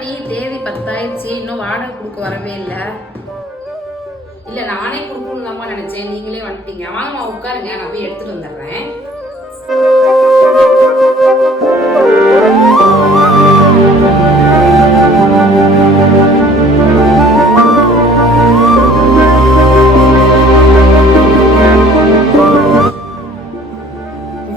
நீ தேதி 10 ஆயிடுச்சு, இன்னும் வாடகை கொடுக்க வரவே இல்லை. இல்ல நானே கொடுக்கணும் தான்மா நினைச்சேன், நீங்களே வந்துட்டீங்க. வாங்கம்மா உட்காருங்க, நான் போய் எடுத்துட்டு வந்துடுறேன்.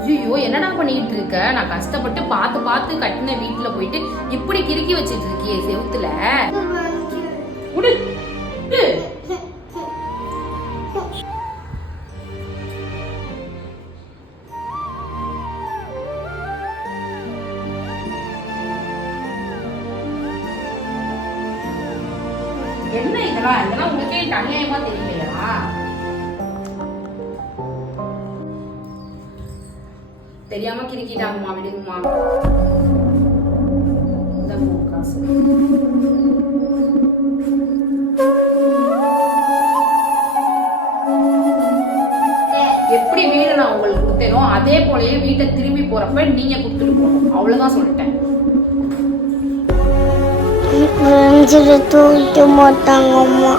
ஐயோ என்னடா பண்ணிட்டு இருக்க? நான் கஷ்டப்பட்டு பார்த்து பார்த்து கட்டின வீட்டுல போயிட்டு இப்படி கிறுக்கி வச்சிட்டு இருக்கியே செவுத்துல. என்ன இதெல்லாம் இதெல்லாம் உங்களுக்கே அநியாயமா தெரியலையா? தெரியாம கிறுக்கிட்டாங்கம்மா, விடுங்கம்மா. இந்த காசு எப்படி வீடு நான் உங்களுக்கு கொடுத்தேனோ அதே போலயே வீட்டை திரும்பி போறப்ப நீங்க கொடுத்துட்டு போகணும், அவ்வளவுதான் சொல்லிட்டேன். தூக்க மாட்டாங்கம்மா.